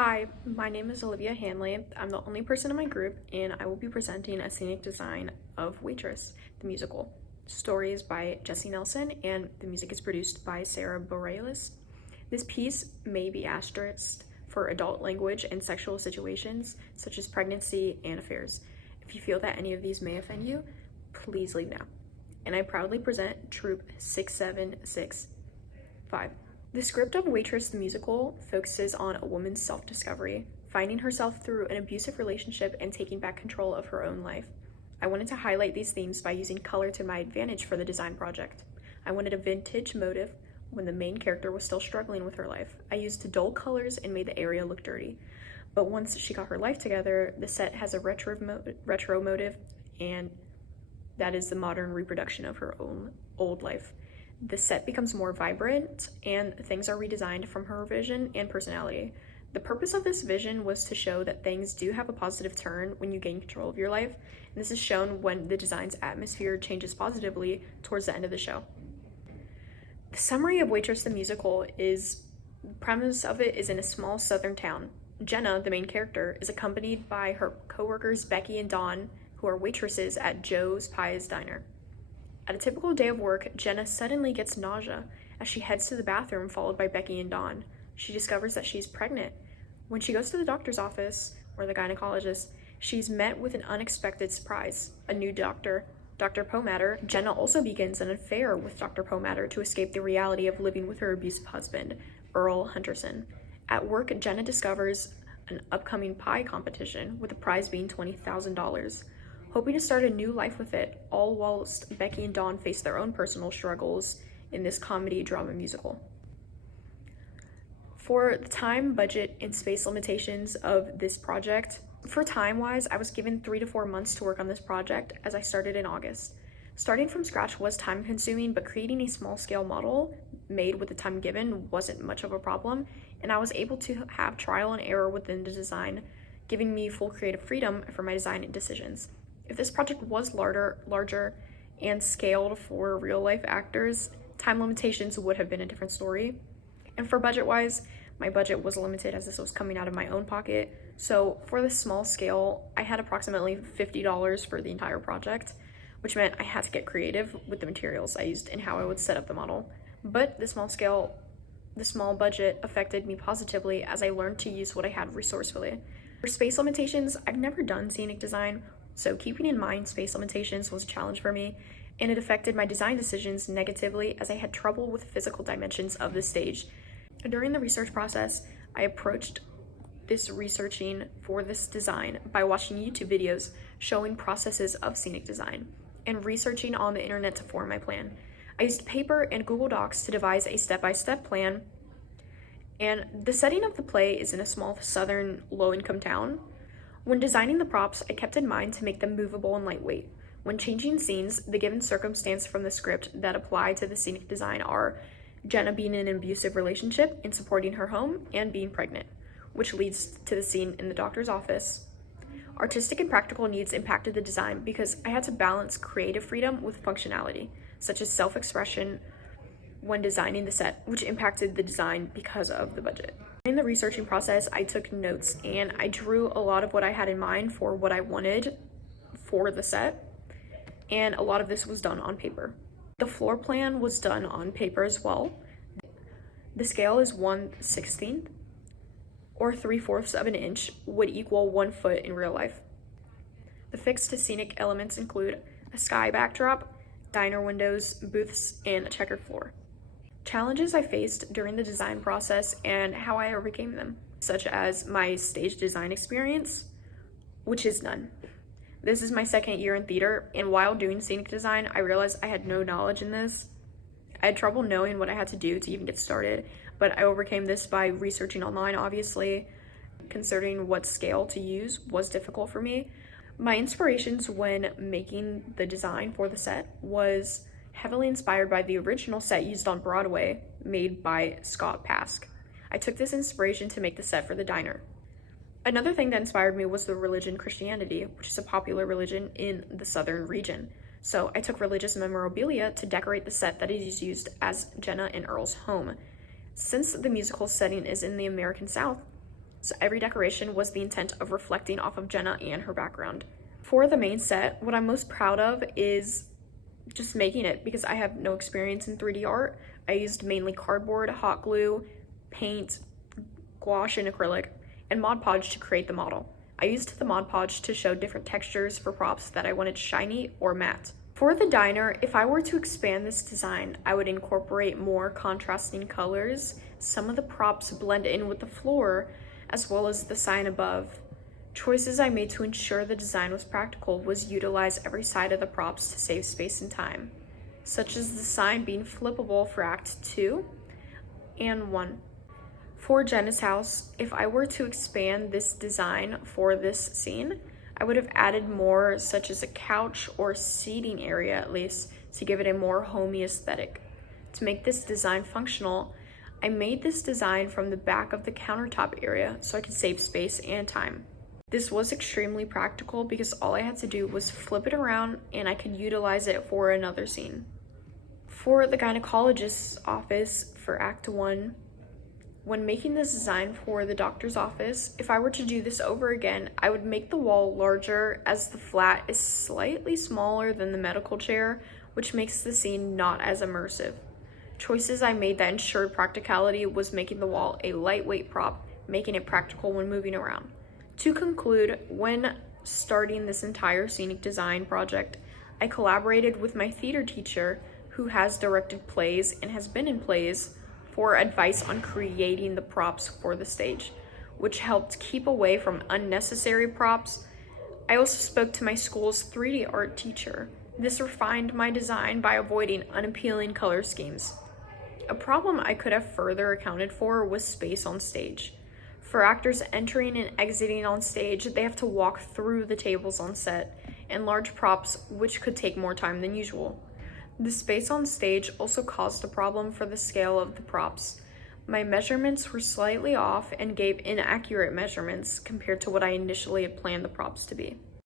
Hi, my name is Olivia Hanley. I'm the only person in my group, and I will be presenting a scenic design of Waitress, the musical. Story is by Jesse Nelson, and the music is produced by Sarah Bareilles. This piece may be asterisked for adult language and sexual situations, such as pregnancy and affairs. If you feel that any of these may offend you, please leave now. And I proudly present Troop 6765. The script of Waitress the musical focuses on a woman's self-discovery, finding herself through an abusive relationship and taking back control of her own life. I wanted to highlight these themes by using color to my advantage for the design project. I wanted a vintage motif when the main character was still struggling with her life. I used dull colors and made the area look dirty. But once she got her life together, the set has a retro motive, and that is the modern reproduction of her own old life. The set becomes more vibrant and things are redesigned from her vision and personality. The purpose of this vision was to show that things do have a positive turn when you gain control of your life, and this is shown when the design's atmosphere changes positively towards the end of the show. The summary of Waitress the musical is, the premise of it is in a small southern town. Jenna, the main character, is accompanied by her co-workers Becky and Dawn, who are waitresses at Joe's Pie's Diner. At a typical day of work, Jenna suddenly gets nausea as she heads to the bathroom, followed by Becky and Dawn. She discovers that she's pregnant. When she goes to the doctor's office, or the gynecologist, she's met with an unexpected surprise, a new doctor, Dr. Pomatter. Jenna also begins an affair with Dr. Pomatter to escape the reality of living with her abusive husband, Earl Hunterson. At work, Jenna discovers an upcoming pie competition, with the prize being $20,000. Hoping to start a new life with it, all whilst Becky and Dawn face their own personal struggles in this comedy drama musical. For the time, budget, and space limitations of this project, for time-wise, I was given 3 to 4 months to work on this project as I started in August. Starting from scratch was time-consuming, but creating a small-scale model made with the time given wasn't much of a problem, and I was able to have trial and error within the design, giving me full creative freedom for my design and decisions. If this project was larger and scaled for real-life actors, time limitations would have been a different story. And for budget-wise, my budget was limited as this was coming out of my own pocket. So for this small scale, I had approximately $50 for the entire project, which meant I had to get creative with the materials I used and how I would set up the model. But the small budget affected me positively as I learned to use what I had resourcefully. For space limitations, I've never done scenic design, so keeping in mind space limitations was a challenge for me, and it affected my design decisions negatively as I had trouble with physical dimensions of the stage. During the research process, I approached this researching for this design by watching YouTube videos showing processes of scenic design and researching on the internet to form my plan. I used paper and Google Docs to devise a step-by-step plan, and the setting of the play is in a small southern low-income town. When designing the props, I kept in mind to make them movable and lightweight. When changing scenes, the given circumstance from the script that apply to the scenic design are Jenna being in an abusive relationship and supporting her home, and being pregnant, which leads to the scene in the doctor's office. Artistic and practical needs impacted the design because I had to balance creative freedom with functionality, such as self-expression when designing the set, which impacted the design because of the budget. In the researching process, I took notes and I drew a lot of what I had in mind for what I wanted for the set, and a lot of this was done on paper. The floor plan was done on paper as well. The scale is 1/16, or 3/4 of an inch would equal 1 foot in real life. The fixed to scenic elements include a sky backdrop, diner windows, booths, and a checkered floor. Challenges I faced during the design process and how I overcame them, such as my stage design experience, which is none. This is my second year in theater, and while doing scenic design, I realized I had no knowledge in this. I had trouble knowing what I had to do to even get started, but I overcame this by researching online, obviously. Considering what scale to use was difficult for me. My inspirations when making the design for the set was heavily inspired by the original set used on Broadway, made by Scott Pask. I took this inspiration to make the set for the diner. Another thing that inspired me was the religion Christianity, which is a popular religion in the southern region. So I took religious memorabilia to decorate the set that is used as Jenna and Earl's home. Since the musical setting is in the American South, so every decoration was the intent of reflecting off of Jenna and her background. For the main set, what I'm most proud of is just making it, because I have no experience in 3D art. I used mainly cardboard, hot glue, paint, gouache, and acrylic, and Mod Podge to create the model. I used the Mod Podge to show different textures for props that I wanted shiny or matte. For the diner, if I were to expand this design, I would incorporate more contrasting colors. Some of the props blend in with the floor, as well as the sign above. Choices I made to ensure the design was practical was utilize every side of the props to save space and time, such as the sign being flippable for Act 2 and 1. For Jenna's house, if I were to expand this design for this scene, I would have added more, such as a couch or seating area at least, to give it a more homey aesthetic. To make this design functional, I made this design from the back of the countertop area so I could save space and time. This was extremely practical because all I had to do was flip it around and I could utilize it for another scene. For the gynecologist's office for Act 1, when making this design for the doctor's office, if I were to do this over again, I would make the wall larger as the flat is slightly smaller than the medical chair, which makes the scene not as immersive. Choices I made that ensured practicality was making the wall a lightweight prop, making it practical when moving around. To conclude, when starting this entire scenic design project, I collaborated with my theater teacher, who has directed plays and has been in plays, for advice on creating the props for the stage, which helped keep away from unnecessary props. I also spoke to my school's 3D art teacher. This refined my design by avoiding unappealing color schemes. A problem I could have further accounted for was space on stage. For actors entering and exiting on stage, they have to walk through the tables on set and large props, which could take more time than usual. The space on stage also caused a problem for the scale of the props. My measurements were slightly off and gave inaccurate measurements compared to what I initially had planned the props to be.